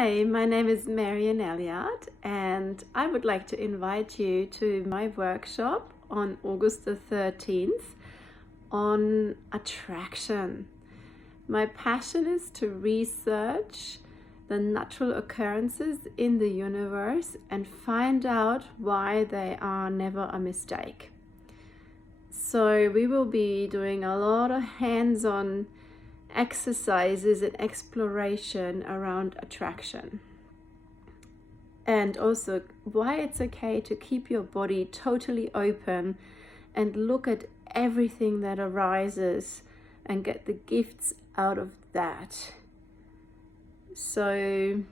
Hi, my name is Marian Elliott, and I would like to invite you to my workshop on August the 13th on attraction. My passion is to research the natural occurrences in the universe and find out why they are never a mistake. So we will be doing a lot of hands-on exercises and exploration around attraction, and also why it's okay to keep your body totally open and look at everything that arises and get the gifts out of that. So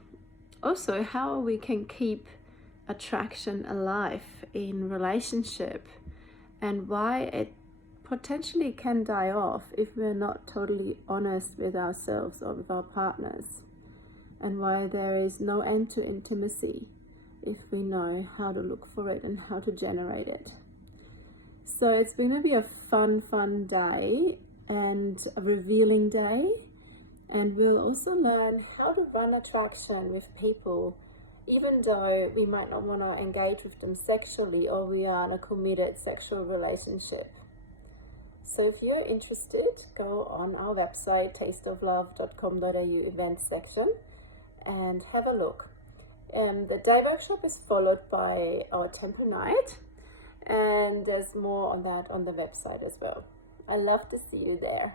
also how we can keep attraction alive in relationship, and why it potentially can die off if we're not totally honest with ourselves or with our partners, and why there is no end to intimacy if we know how to look for it and how to generate it. So it's going to be a fun day and a revealing day, and we'll also learn how to run attraction with people even though we might not want to engage with them sexually or we are in a committed sexual relationship. So if you're interested, go on our website tasteoflove.com.au events section and have a look. The day workshop is followed by our temple night, and there's more on that on the website as well. I love to see you there.